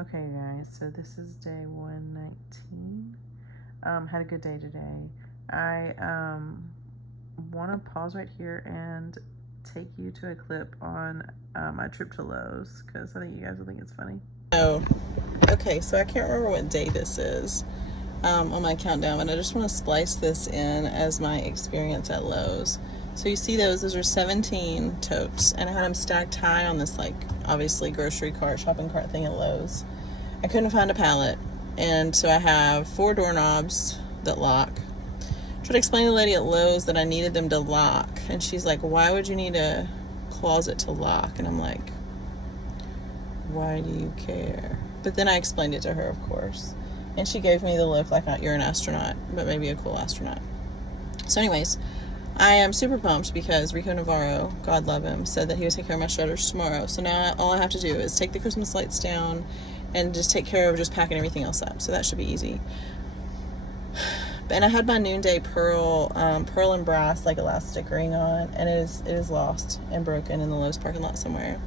Okay, guys, so this is day 119. Had a good day today. I want to pause right here and take you to a clip on my trip to Lowe's because I think you guys will think it's funny. Oh, okay, so I can't remember what day this is on my countdown, but I just want to splice this in as my experience at Lowe's. So you see those are 17 totes, and I had them stacked high on this, like, obviously grocery cart, shopping cart thing at Lowe's. I couldn't find a pallet, and so I have 4 doorknobs that lock. I tried to explain to the lady at Lowe's that I needed them to lock, and she's like, why would you need a closet to lock? And I'm like, why do you care? But then I explained it to her, of course, and she gave me the look like, you're an astronaut, but maybe a cool astronaut. So anyways, I am super pumped because Rico Navarro, God love him, said that he would take care of my shutters tomorrow. So now all I have to do is take the Christmas lights down and just take care of just packing everything else up. So that should be easy. And I had my noonday pearl and brass, like, elastic ring on, and it is lost and broken in the Lowe's parking lot somewhere,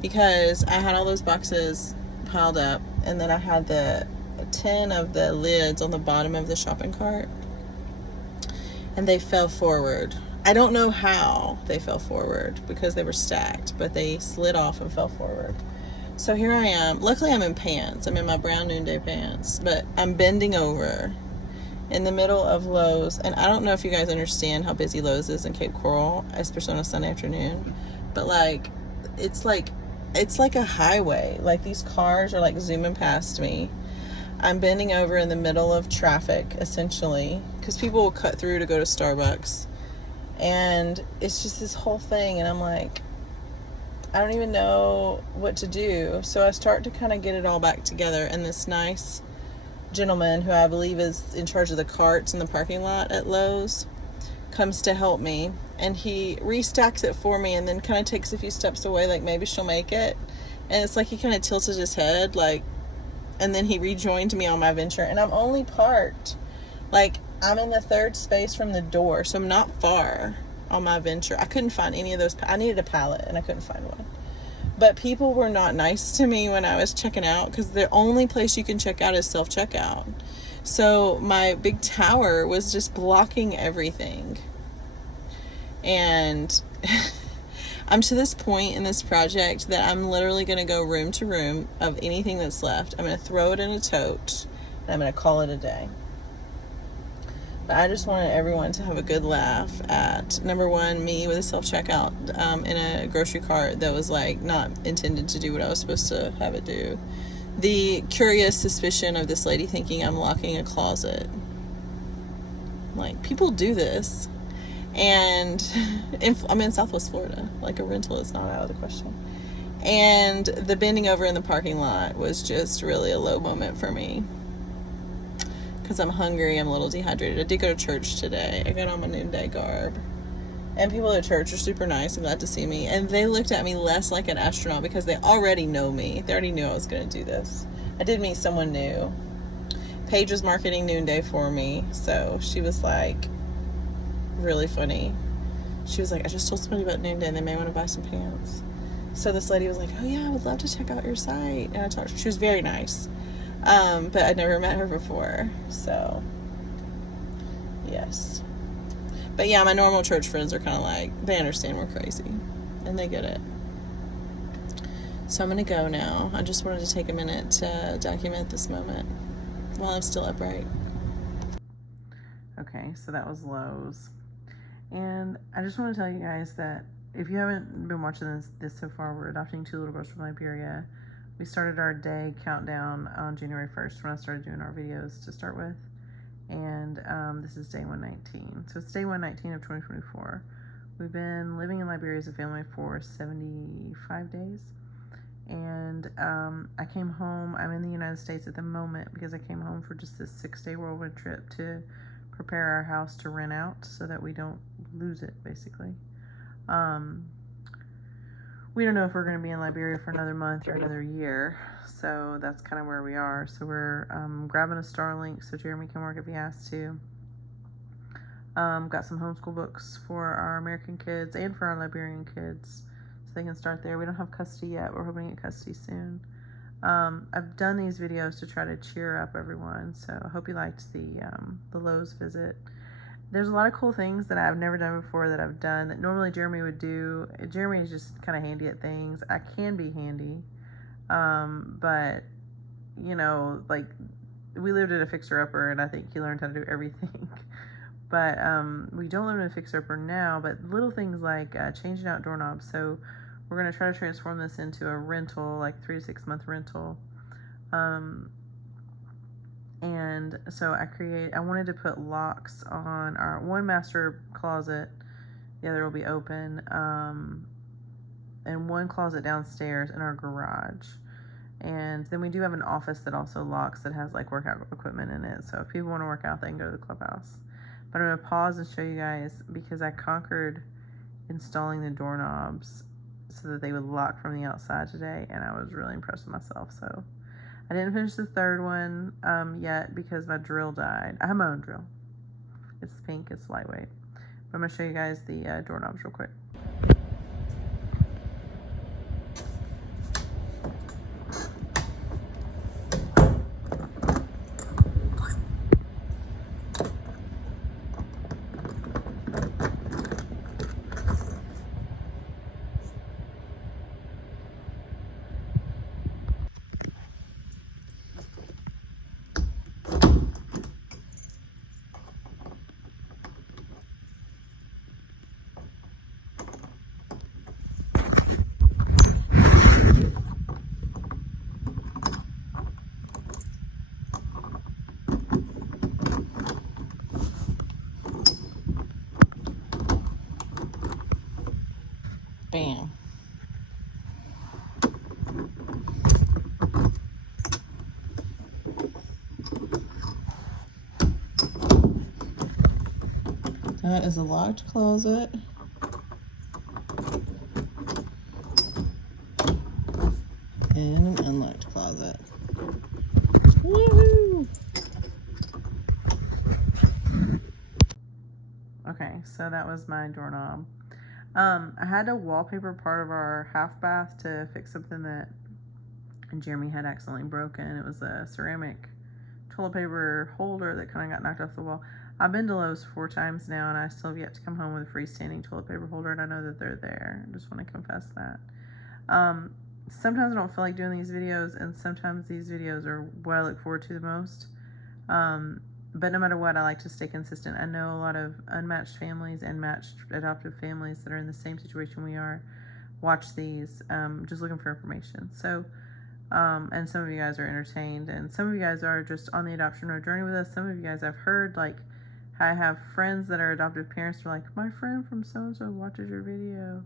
because I had all those boxes piled up, and then I had the 10 of the lids on the bottom of the shopping cart, and they fell forward. I don't know how they fell forward because they were stacked, but they slid off and fell forward. So here I am. Luckily, I'm in pants. I'm in my brown noonday pants, but I'm bending over in the middle of Lowe's, and I don't know if you guys understand how busy Lowe's is in Cape Coral, especially on a Sunday afternoon, but it's like a highway. Like, these cars are like zooming past me. I'm bending over in the middle of traffic, essentially, because people will cut through to go to Starbucks, and it's just this whole thing, and I'm like, I don't even know what to do. So I start to kind of get it all back together, and this nice gentleman, who I believe is in charge of the carts in the parking lot at Lowe's, comes to help me, and he restacks it for me and then kind of takes a few steps away, like maybe she'll make it. And it's like he kind of tilted his head, like, and then he rejoined me on my venture, and I'm only parked, like, I'm in the 3rd space from the door, so I'm not far on my venture. I couldn't find any of those. I needed a pallet and I couldn't find one. But people were not nice to me when I was checking out, because the only place you can check out is self-checkout. So my big tower was just blocking everything. And I'm to this point in this project that I'm literally going to go room to room of anything that's left. I'm going to throw it in a tote, and I'm going to call it a day. But I just wanted everyone to have a good laugh at, number one, me with a self-checkout in a grocery cart that was, like, not intended to do what I was supposed to have it do. The curious suspicion of this lady thinking I'm locking a closet. Like, people do this. And I'm in Southwest Florida. Like, a rental is not out of the question. And the bending over in the parking lot was just really a low moment for me, because I'm hungry, I'm a little dehydrated. I did go to church today. I got on my noonday garb, and people at church are super nice and glad to see me, and they looked at me less like an astronaut because they already know me. They already knew I was going to do this. I did meet someone new. Paige was marketing noonday for me, so she was like, really funny. She was like, I just told somebody about noonday and they may want to buy some pants. So this lady was like, oh yeah, I would love to check out your site. And I talked to her. She was very nice. But I'd never met her before. So, yes. But yeah, my normal church friends are kind of like, they understand we're crazy. And they get it. So I'm going to go now. I just wanted to take a minute to document this moment while I'm still upright. Okay, so that was Lowe's. And I just want to tell you guys that if you haven't been watching this so far, we're adopting 2 little girls from Liberia. We started our day countdown on January 1st when I started doing our videos to start with. And this is day 119. So it's day 119 of 2024. We've been living in Liberia as a family for 75 days. And I came home. I'm in the United States at the moment because I came home for just this 6-day whirlwind trip to prepare our house to rent out so that we don't lose it, basically. We don't know if we're going to be in Liberia for another month or another year, so that's kind of where we are. So we're grabbing a Starlink so Jeremy can work if he has to. Got some homeschool books for our American kids and for our Liberian kids, so they can start there. We don't have custody yet. We're hoping to get custody soon. I've done these videos to try to cheer up everyone, so I hope you liked the Lowe's visit. There's a lot of cool things that I've never done before that I've done that normally Jeremy would do. Jeremy is just kind of handy at things. I can be handy, but you know, like, we lived at a fixer-upper, and I think he learned how to do everything. But we don't live in a fixer-upper now, but little things like changing out doorknobs. So we're going to try to transform this into a rental, like 3 to 6 month rental. And so I wanted to put locks on our one master closet. The other will be open. And one closet downstairs in our garage. And then we do have an office that also locks that has like workout equipment in it. So if people want to work out, they can go to the clubhouse. But I'm going to pause and show you guys because I conquered installing the doorknobs so that they would lock from the outside today. And I was really impressed with myself. So I didn't finish the third one yet because my drill died. I have my own drill. It's pink. It's lightweight. But I'm going to show you guys the doorknobs real quick. Bam. That is a locked closet. And an unlocked closet. Woohoo! Okay, so that was my doorknob. I had to wallpaper part of our half bath to fix something that Jeremy had accidentally broken. It was a ceramic toilet paper holder that kind of got knocked off the wall. I've been to Lowe's 4 times now, and I still have yet to come home with a freestanding toilet paper holder, and I know that they're there. I just want to confess that. Sometimes I don't feel like doing these videos, and sometimes these videos are what I look forward to the most. But no matter what, I like to stay consistent. I know a lot of unmatched families and matched adoptive families that are in the same situation we are watch these, just looking for information. So, and some of you guys are entertained, and some of you guys are just on the adoption road journey with us. Some of you guys I've heard, like, I have friends that are adoptive parents who are like, my friend from so-and-so watches your video.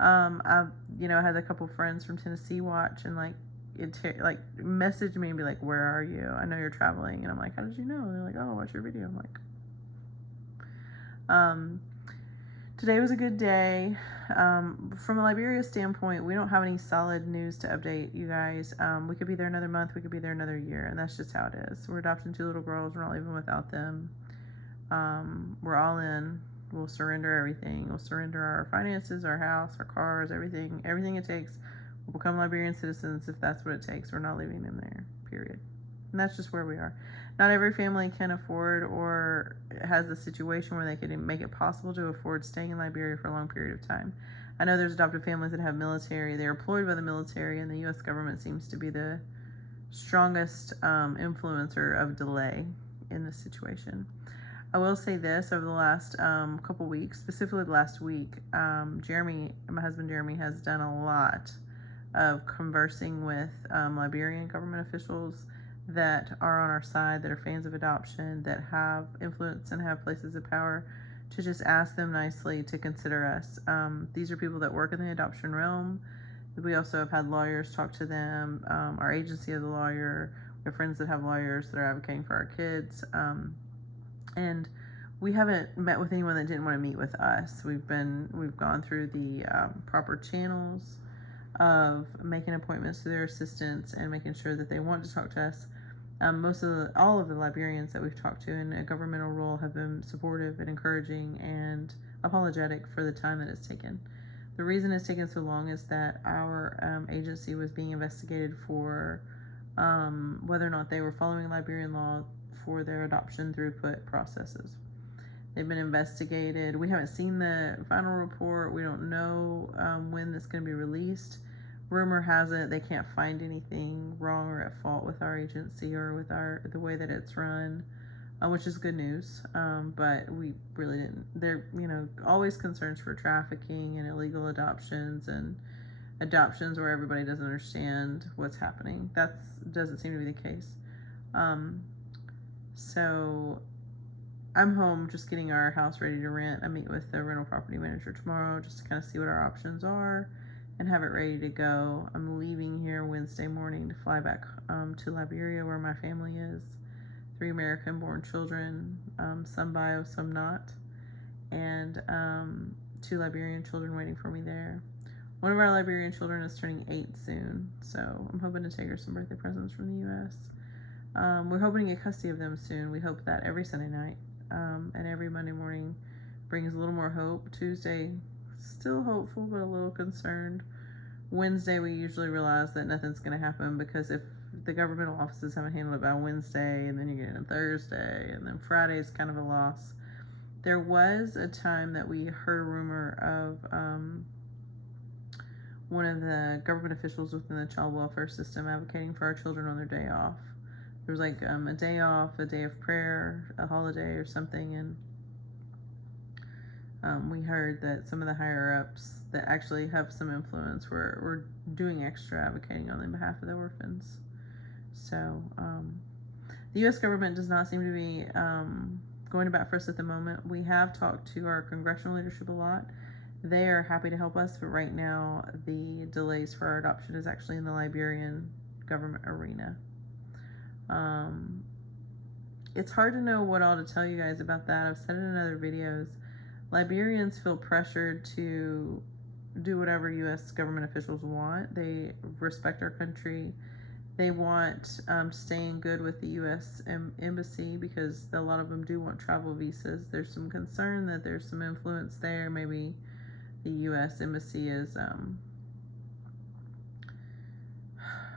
I've, had a couple friends from Tennessee watch, and like message me and be like, where are you? I know you're traveling. And I'm like, how did you know? And they're like, oh, watch your video. I'm like, today was a good day. From a Liberia standpoint, we don't have any solid news to update you guys. We could be there another month, we could be there another year, and that's just how it is. We're adopting 2 little girls. We're not leaving without them. We're all in. We'll surrender everything. We'll surrender our finances, our house, our cars, everything it takes. We'll become Liberian citizens if that's what it takes. We're not leaving them there, period. And that's just where we are. Not every family can afford or has the situation where they can make it possible to afford staying in Liberia for a long period of time. I know there's adoptive families that have military. They're employed by the military, and the U.S. government seems to be the strongest influencer of delay in this situation. I will say this, over the last couple weeks, specifically the last week, Jeremy, my husband Jeremy, has done a lot of conversing with Liberian government officials that are on our side, that are fans of adoption, that have influence and have places of power, to just ask them nicely to consider us. These are people that work in the adoption realm. We also have had lawyers talk to them. Our agency has a lawyer. We have friends that have lawyers that are advocating for our kids. And we haven't met with anyone that didn't want to meet with us. We've gone through the proper channels of making appointments to their assistants and making sure that they want to talk to us. All of the Liberians that we've talked to in a governmental role have been supportive and encouraging and apologetic for the time that it's taken. The reason it's taken so long is that our agency was being investigated for whether or not they were following Liberian law for their adoption throughput processes. They've been investigated. We haven't seen the final report. We don't know when this is going to be released. Rumor has it they can't find anything wrong or at fault with our agency or with the way that it's run, which is good news. But we really didn't. There, always concerns for trafficking and illegal adoptions and adoptions where everybody doesn't understand what's happening. That doesn't seem to be the case. So I'm home just getting our house ready to rent. I meet with the rental property manager tomorrow just to kind of see what our options are and have it ready to go. I'm leaving here Wednesday morning to fly back to Liberia where my family is. 3 American-born children, some bio, some not, and 2 Liberian children waiting for me there. One of our Liberian children is turning 8 soon, so I'm hoping to take her some birthday presents from the U.S. We're hoping to get custody of them soon. We hope that every Sunday night and every Monday morning brings a little more hope. Tuesday, still hopeful but a little concerned. Wednesday, we usually realize that nothing's going to happen because if the governmental offices haven't handled it by Wednesday, and then you get it on Thursday, and then Friday is kind of a loss. There was a time that we heard a rumor of one of the government officials within the child welfare system advocating for our children on their day off. There was like a day off, a day of prayer, a holiday or something, and we heard that some of the higher-ups that actually have some influence were doing extra advocating on the behalf of the orphans. So the U.S. government does not seem to be going to bat for us at the moment. We have talked to our congressional leadership a lot. They are happy to help us, but right now the delays for our adoption is actually in the Liberian government arena. It's hard to know what all to tell you guys about that. I've said it in other videos. Liberians feel pressured to do whatever U.S. government officials want. They respect our country. They want to stay in good with the U.S. embassy because a lot of them do want travel visas. There's some concern that there's some influence there. Maybe the U.S. embassy is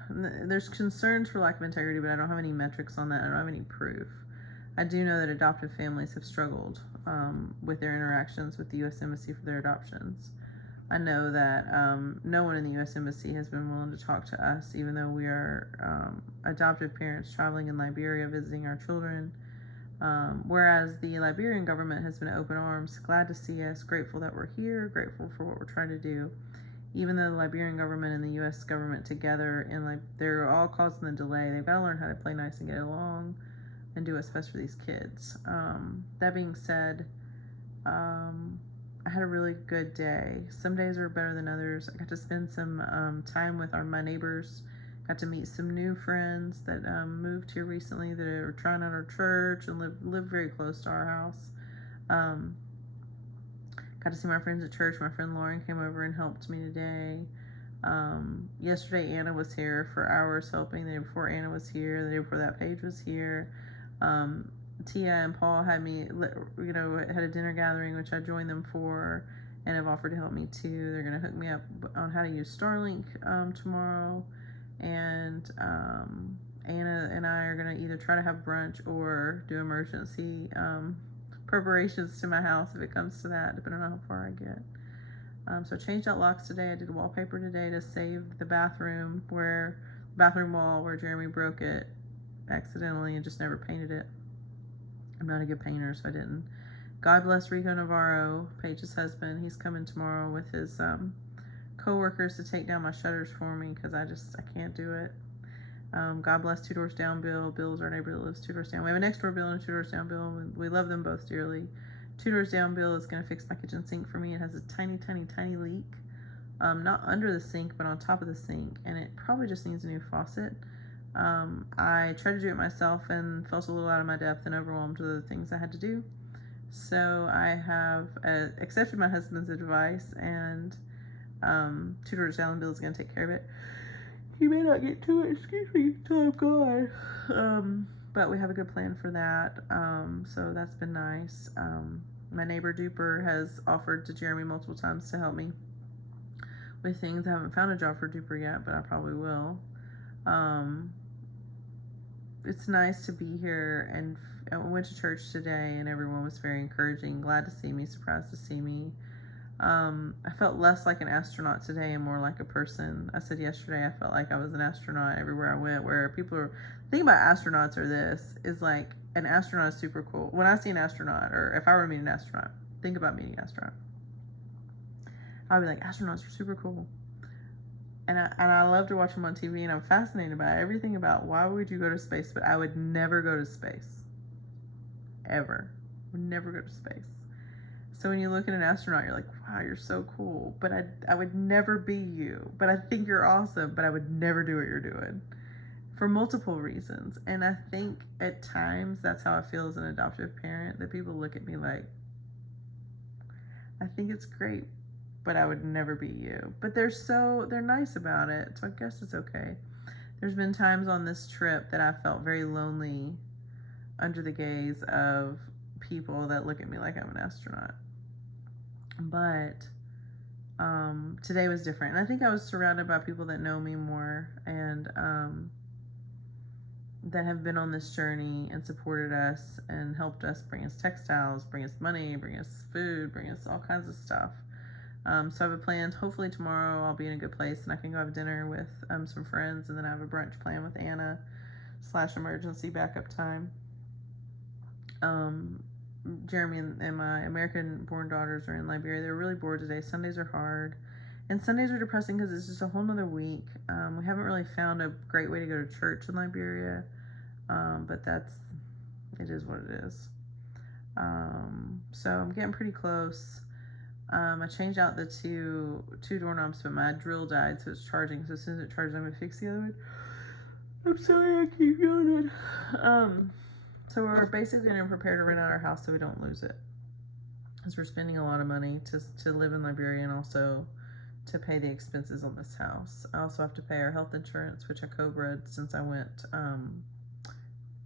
there's concerns for lack of integrity, but I don't have any metrics on that. I don't have any proof. I do know that adoptive families have struggled with their interactions with the U.S. Embassy for their adoptions. I know that no one in the U.S. Embassy has been willing to talk to us, even though we are adoptive parents traveling in Liberia visiting our children. Whereas the Liberian government has been open arms, glad to see us, grateful that we're here, grateful for what we're trying to do. Even though the Liberian government and the U.S. government together, and they're all causing the delay, they've got to learn how to play nice and get along and do what's best for these kids. That being said, I had a really good day. Some days are better than others. I got to spend some time with my neighbors. Got to meet some new friends that moved here recently that are trying out our church and live very close to our house. Got to see my friends at church. My friend Lauren came over and helped me today. Yesterday, Anna was here for hours helping. The day before, Anna was here. The day before that, Paige was here. Tia and Paul had a dinner gathering, which I joined them for, and have offered to help me too. They're going to hook me up on how to use Starlink tomorrow. And Anna and I are going to either try to have brunch or do emergency preparations to my house if it comes to that, depending on how far I get. So I changed out locks today. I did wallpaper today to save the bathroom wall where Jeremy broke it accidentally and just never painted it. I'm not a good painter, so I didn't. God bless Rico Navarro, Paige's husband. He's coming tomorrow with his co-workers to take down my shutters for me because I can't do it. God bless Two Doors Down Bill. Bill's our neighbor that lives 2 doors down. We have a next door Bill and a 2 doors down Bill. We love them both dearly. 2 doors down Bill is going to fix my kitchen sink for me. It has a tiny, tiny, tiny leak. Not under the sink, but on top of the sink. And it probably just needs a new faucet. I tried to do it myself and felt a little out of my depth and overwhelmed with the things I had to do. So I have accepted my husband's advice, and 2 doors down Bill is going to take care of it. He may not get to it, till I'm gone. But we have a good plan for that. So that's been nice. My neighbor Duper has offered to Jeremy multiple times to help me with things. I haven't found a job for Duper yet, but I probably will. It's nice to be here, and I went to church today, and everyone was very encouraging, glad to see me, surprised to see me. I felt less like an astronaut today and more like a person. I said yesterday I felt like I was an astronaut everywhere I went, where people are, the thing about astronauts are this, is like, an astronaut is super cool. When I see an astronaut, or if I were to meet an astronaut, think about meeting an astronaut, I'd be like, astronauts are super cool. And I love to watch them on TV, and I'm fascinated by everything about why would you go to space, but I would never go to space. Ever. Would never go to space. So when you look at an astronaut, you're like, wow, you're so cool. But I would never be you. But I think you're awesome, but I would never do what you're doing. For multiple reasons. And I think at times that's how I feel as an adoptive parent, that people look at me like, I think it's great, but I would never be you. But they're nice about it, so I guess it's okay. There's been times on this trip that I felt very lonely under the gaze of people that look at me like I'm an astronaut. But today was different. And I think I was surrounded by people that know me more, and that have been on this journey and supported us and helped us, bring us textiles, bring us money, bring us food, bring us all kinds of stuff. So I have a plan. Hopefully tomorrow I'll be in a good place and I can go have dinner with some friends, and then I have a brunch plan with Anna / emergency backup time. Jeremy and my American-born daughters are in Liberia. They're really bored today. Sundays are hard. And Sundays are depressing because it's just a whole nother week. We haven't really found a great way to go to church in Liberia. But it is what it is. So I'm getting pretty close. I changed out the two doorknobs, but my drill died, so it's charging. So as soon as it charges, I'm going to fix the other one. I'm sorry, I keep yawning. So we're basically going to prepare to rent out our house so we don't lose it, because we're spending a lot of money to live in Liberia, and also to pay the expenses on this house. I also have to pay our health insurance, which I co-bred since I went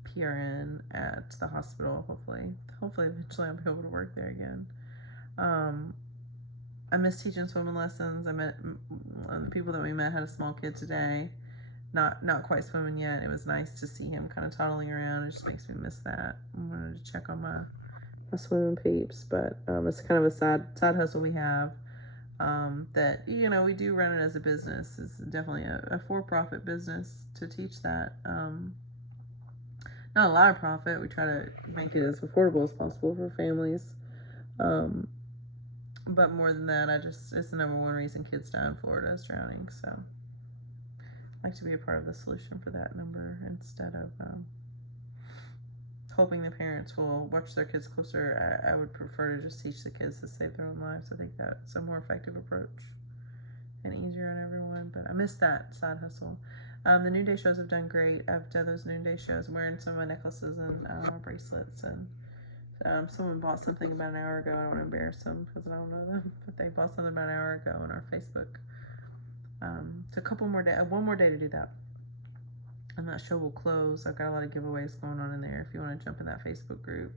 PRN at the hospital. Hopefully eventually I'll be able to work there again. I miss teaching swimming lessons. I met the people that we met had a small kid today, not quite swimming yet. It was nice to see him kind of toddling around. It just makes me miss that. I wanted to check on my swimming peeps, but it's kind of a side hustle we have. That, we do run it as a business. It's definitely a for-profit business to teach that. Not a lot of profit. We try to make it as affordable as possible for families. But more than that, it's the number one reason kids die in Florida is drowning. So I like to be a part of the solution for that number, instead of hoping the parents will watch their kids closer. I would prefer to just teach the kids to save their own lives. I think that's a more effective approach and easier on everyone. But I miss that side hustle. The noonday shows have done great. I've done those noonday shows. I'm wearing some of my necklaces and bracelets. And someone bought something about an hour ago. I don't want to embarrass them because I don't know them, but they bought something about an hour ago on our Facebook. So a couple more days, one more day to do that. And that show will close. I've got a lot of giveaways going on in there. If you want to jump in that Facebook group,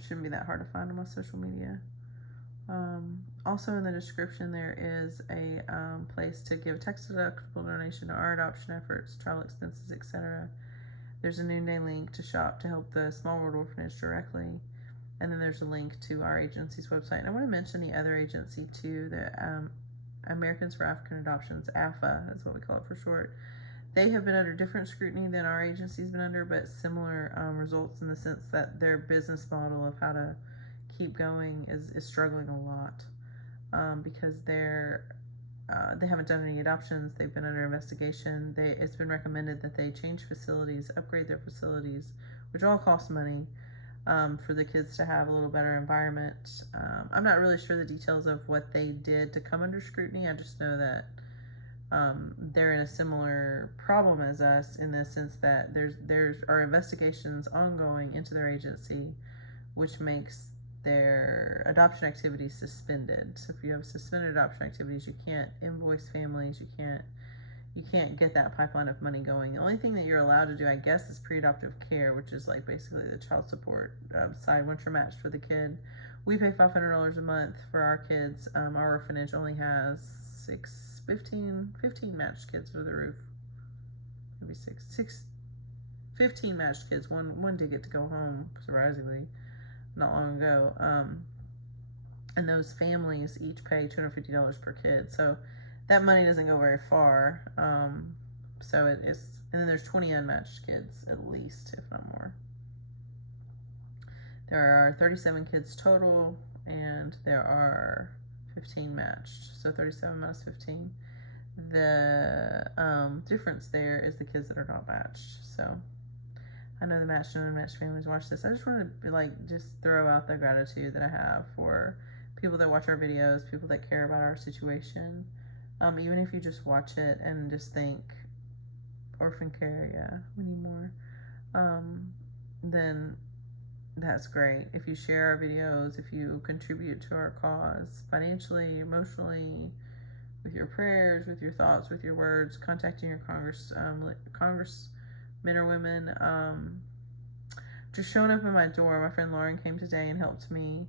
shouldn't be that hard to find on my social media. Also in the description there is a place to give tax-deductible donation to our adoption efforts, travel expenses, etc. There's a noonday link to shop to help the Small World Orphanage directly. And then there's a link to our agency's website. And I want to mention the other agency too, the Americans for African Adoptions, AFA is what we call it for short. They have been under different scrutiny than our agency's been under, but similar results, in the sense that their business model of how to keep going is struggling a lot, because they haven't done any adoptions. They've been under investigation. It's been recommended that they change facilities, upgrade their facilities, which all cost money, for the kids to have a little better environment. I'm not really sure the details of what they did to come under scrutiny. I just know that they're in a similar problem as us, in the sense that there are investigations ongoing into their agency, which makes their adoption activities suspended. So if you have suspended adoption activities, you can't invoice families, you can't get that pipeline of money going. The only thing that you're allowed to do, I guess, is pre-adoptive care, which is like basically the child support side once you're matched with a kid. We pay $500 a month for our kids. Our orphanage only has 15 matched kids for the roof. Maybe 15 matched kids. One did get to go home, surprisingly, not long ago. And those families each pay $250 per kid. So that money doesn't go very far. So it is, and then there's 20 unmatched kids at least, if not more. There are 37 kids total, and there are 15 matched. So 37 minus 15. The difference there is the kids that are not matched. So I know the matched and unmatched families watch this. I just wanted to just throw out the gratitude that I have for people that watch our videos, people that care about our situation. Even if you just watch it and just think, orphan care, yeah, we need more, then that's great. If you share our videos, if you contribute to our cause financially, emotionally, with your prayers, with your thoughts, with your words, contacting your congressmen or women, just showing up at my door. My friend Lauren came today and helped me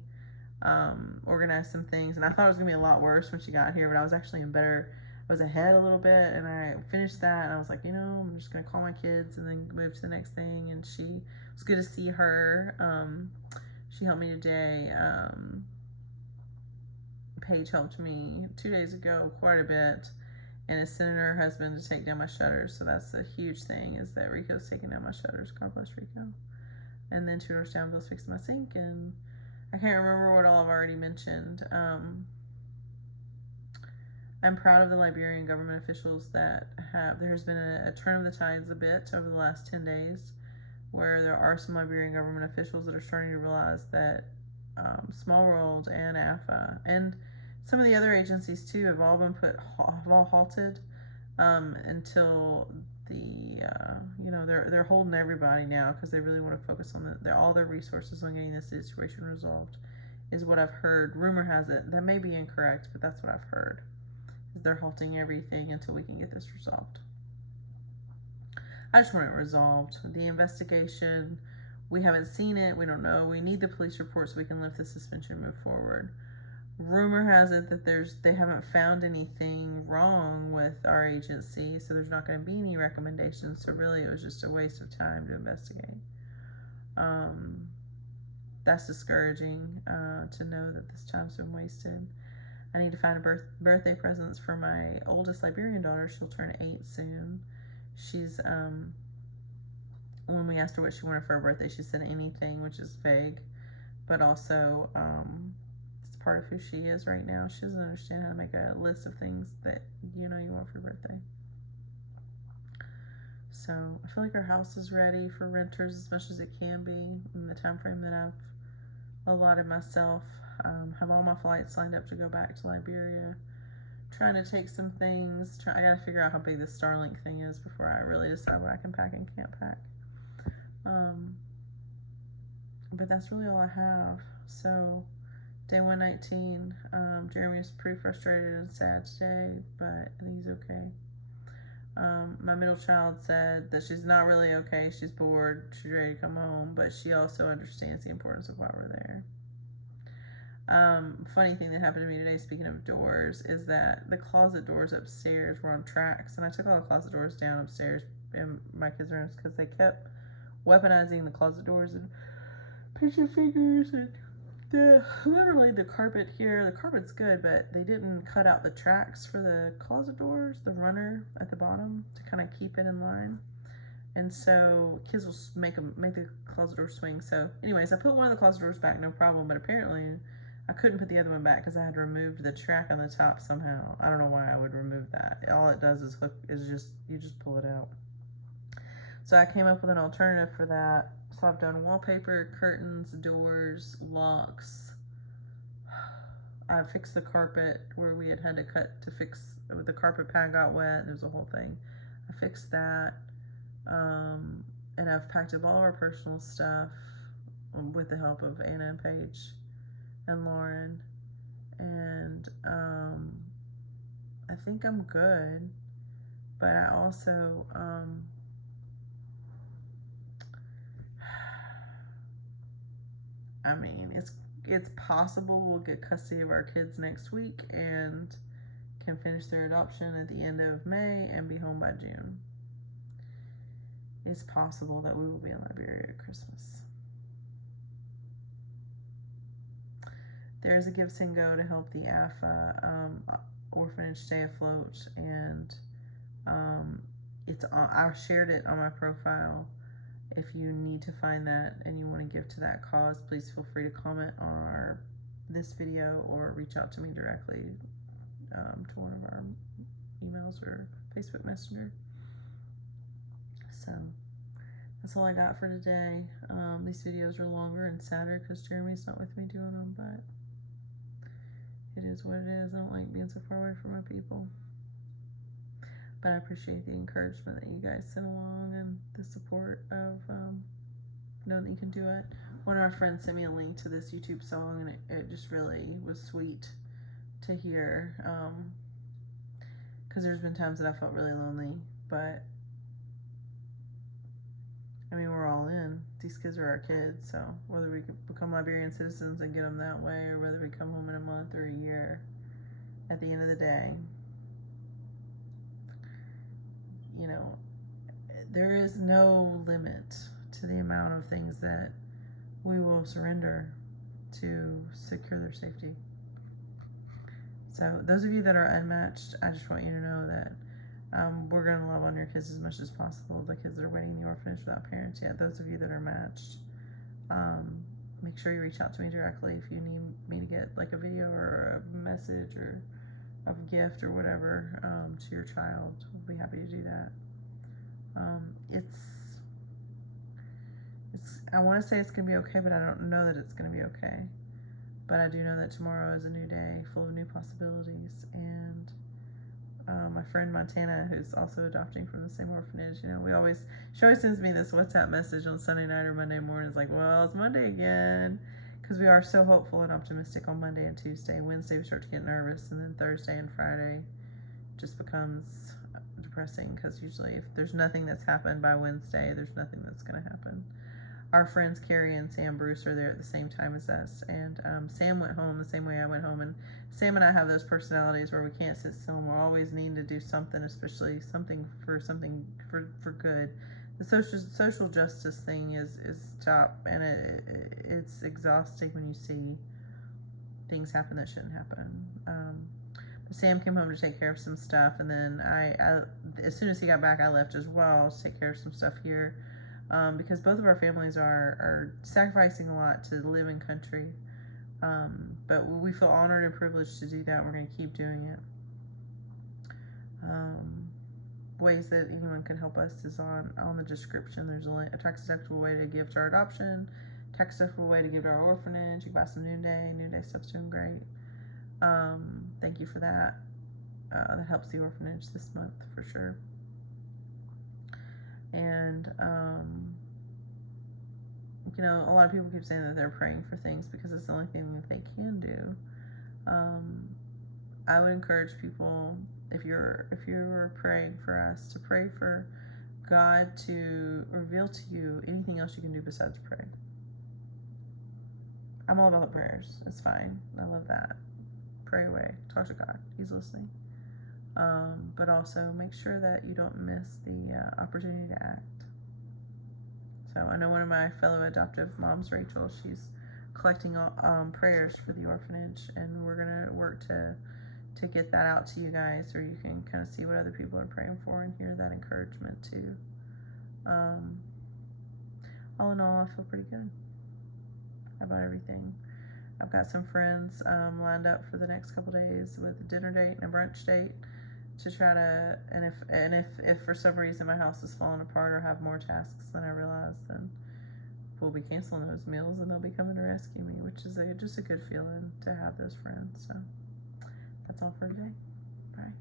organize some things, and I thought it was gonna be a lot worse when she got here, but I was actually I was ahead a little bit, and I finished that, and I was like, I'm just gonna call my kids and then move to the next thing. And it was good to see her. She helped me today. Paige helped me 2 days ago quite a bit, and is sending her husband to take down my shutters. So that's a huge thing, is that Rico's taking down my shutters. God bless Rico. And then 2 doors down, Bill's fixing my sink, and I can't remember what all I've already mentioned. I'm proud of the Liberian government officials that there has been a turn of the tides a bit over the last 10 days, where there are some Liberian government officials that are starting to realize that Small World and AFA and some of the other agencies too have all been halted until they're holding everybody now because they really want to focus on all their resources on getting this situation resolved, is what I've heard. Rumor has it, that may be incorrect, but that's what I've heard, is they're halting everything until we can get this resolved. I just want it resolved. The investigation, we haven't seen it, we don't know. We need the police report so we can lift the suspension and move forward. Rumor has it that they haven't found anything wrong with our agency, so there's not going to be any recommendations. So really, it was just a waste of time to investigate. That's discouraging to know that this time's been wasted. I need to find birthday presents for my oldest Liberian daughter. She'll turn 8 soon. She's when we asked her what she wanted for her birthday, she said anything, which is vague, but also it's part of who she is right now. She doesn't understand how to make a list of things that you want for your birthday. So I feel like our house is ready for renters as much as it can be in the time frame that I've allotted myself. Have all my flights lined up to go back to Liberia. Trying to take some things. I gotta figure out how big this Starlink thing is before I really decide what I can pack and can't pack. But that's really all I have. So day 119, Jeremy was pretty frustrated and sad today, but I think he's okay. My middle child said that she's not really okay. She's bored. She's ready to come home, but she also understands the importance of why we're there. Funny thing that happened to me today, speaking of doors, is that the closet doors upstairs were on tracks, and I took all the closet doors down upstairs in my kids' rooms because they kept weaponizing the closet doors and pinching fingers, and literally the carpet here, the carpet's good, but they didn't cut out the tracks for the closet doors, the runner at the bottom, to kind of keep it in line. And so kids will make the closet door swing. So anyways, I put one of the closet doors back, no problem, but apparently I couldn't put the other one back because I had removed the track on the top somehow. I don't know why I would remove that. All it does is you just pull it out. So I came up with an alternative for that. So I've done wallpaper, curtains, doors, locks. I fixed the carpet where we had to cut to fix, the carpet pad got wet. There's a whole thing. I fixed that. And I've packed up all our personal stuff with the help of Anna and Paige and Lauren. And I think I'm good. But I also it's possible we'll get custody of our kids next week and can finish their adoption at the end of May and be home by June. It's possible that we will be in Liberia at Christmas. There is a Give, Send, Go to help the AFA orphanage stay afloat, and I shared it on my profile. If you need to find that and you want to give to that cause, please feel free to comment on this video or reach out to me directly to one of our emails or Facebook Messenger. So that's all I got for today. These videos are longer and sadder because Jeremy's not with me doing them, but it is what it is. I don't like being so far away from my people. But I appreciate the encouragement that you guys send along and the support of knowing that you can do it. One of our friends sent me a link to this YouTube song, and it just really was sweet to hear. Because there's been times that I felt really lonely, but I mean, we're all in. These kids are our kids, so whether we become Liberian citizens and get them that way, or whether we come home in a month or a year, at the end of the day, you know, there is no limit to the amount of things that we will surrender to secure their safety. So those of you that are unmatched, I just want you to know that we're going to love on your kids as much as possible, the kids that are waiting in the orphanage without parents yet. Those of you that are matched, make sure you reach out to me directly if you need me to get like a video or a message or a gift or whatever to your child. We'll be happy to do that. I want to say it's going to be okay, but I don't know that it's going to be okay. But I do know that tomorrow is a new day full of new possibilities. And my friend Montana, who's also adopting from the same orphanage, you know, she always sends me this WhatsApp message on Sunday night or Monday morning. It's like, well, it's Monday again. Because we are so hopeful and optimistic on Monday and Tuesday. Wednesday we start to get nervous, and then Thursday and Friday just becomes depressing, because usually if there's nothing that's happened by Wednesday, there's nothing that's going to happen. Our friends Carrie and Sam Bruce are there at the same time as us, and Sam went home the same way I went home, and Sam and I have those personalities where we can't sit still, and we're always needing to do something, especially something for good. The social justice thing is top, and it's exhausting when you see things happen that shouldn't happen. Sam came home to take care of some stuff, and then I as soon as he got back, I left as well to take care of some stuff here. Because both of our families are sacrificing a lot to live in country. But we feel honored and privileged to do that, and we're going to keep doing it. Ways that anyone can help us is on the description. There's a tax-deductible way to give to our adoption, tax-deductible way to give to our orphanage. You can buy some Noonday. Noonday stuff's doing great. Thank you for that. That helps the orphanage this month for sure. And, you know, a lot of people keep saying that they're praying for things because it's the only thing that they can do. I would encourage people, if you're praying for us, to pray for God to reveal to you anything else you can do besides pray. I'm all about prayers. It's fine. I love that. Pray away. Talk to God. He's listening. But also make sure that you don't miss the opportunity to act. So I know one of my fellow adoptive moms, Rachel, she's collecting prayers for the orphanage, and we're going to work to get that out to you guys, so you can kind of see what other people are praying for and hear that encouragement too. All in all, I feel pretty good about everything. I've got some friends lined up for the next couple days with a dinner date and a brunch date to try to, and if for some reason my house is falling apart or have more tasks than I realize, then we'll be canceling those meals and they'll be coming to rescue me, which is just a good feeling to have those friends. So that's all for today. Bye.